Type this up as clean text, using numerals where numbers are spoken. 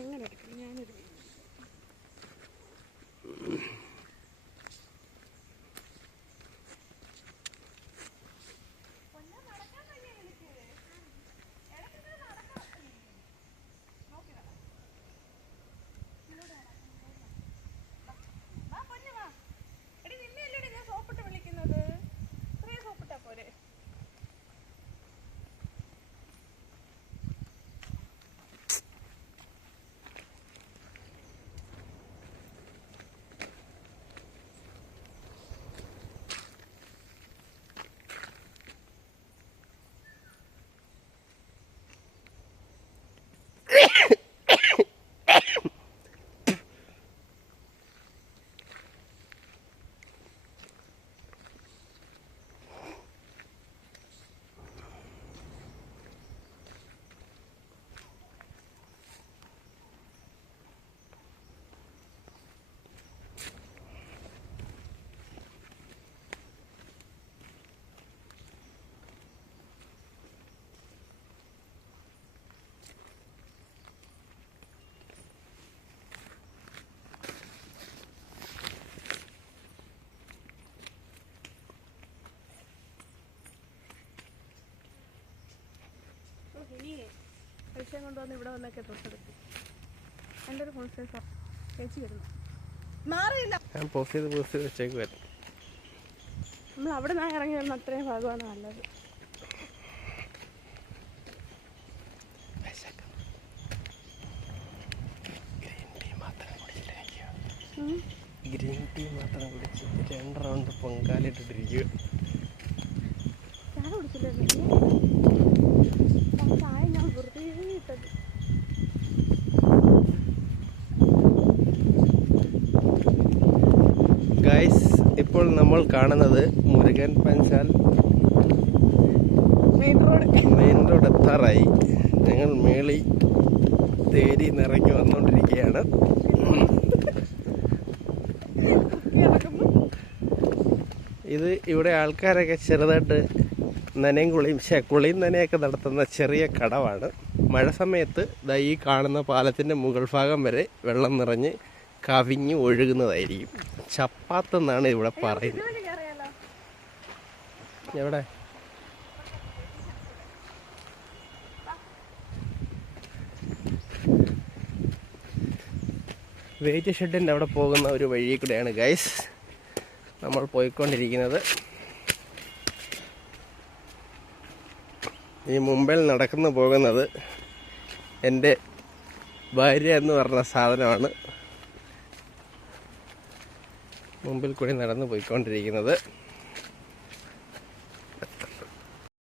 അങ്ങനെ ഞാനൊരു പൈസ കൊണ്ടുവന്ന് ഇവിടെ വന്നൊക്കെ തൊട്ടെടുക്കും. എൻ്റെ ഒരു ഫോൺ ചേച്ചി വരുന്നു മാറിയില്ല. നമ്മൾ അവിടെ നിന്ന് ഇറങ്ങി വരുന്ന അത്രയും ഭാഗമാണ് നല്ലത്. ഗ്രീൻ ടീ മാത്രം കുടിച്ച് 2 റൗണ്ട് പൊങ്കാലിട്ടിട്ടിരിക്കുക. ചായ കുടിച്ചില്ലേ? ചായ ഞാൻ വെറുതെ ഇട്ടത്. ഗൈസ്, ഇപ്പോൾ നമ്മൾ കാണുന്നത് മുരുകൻ പഞ്ചാൽ മെയിൻ റോഡ് എത്താറായി. ഞങ്ങൾ മേളി തേരി നിറങ്ങി വന്നുകൊണ്ടിരിക്കുകയാണ്. ഇത് ഇവിടെ ആൾക്കാരൊക്കെ ചെറുതായിട്ട് നനയും കുളിയും നനയൊക്കെ നടത്തുന്ന ചെറിയ കടവാണ്. മഴ സമയത്ത് ഈ കാണുന്ന പാലത്തിൻ്റെ മുകൾ ഭാഗം വരെ വെള്ളം നിറഞ്ഞ് കവിഞ്ഞ് ഒഴുകുന്നതായിരിക്കും. ചപ്പാത്തെന്നാണ് ഇവിടെ പറയുന്നത്. എവിടെ? വെയിറ്റ് ഷെഡിൻ്റെ അവിടെ പോകുന്ന ഒരു വഴി കൂടെയാണ് ഗൈസ് നമ്മൾ പോയിക്കൊണ്ടിരിക്കുന്നത്. ഈ മുമ്പിൽ നടക്കുന്നു പോകുന്നത് എൻ്റെ ഭാര്യ എന്ന് പറഞ്ഞ സാധനമാണ്. മുമ്പിൽ കൂടി നടന്നു പോയിക്കൊണ്ടിരിക്കുന്നത്.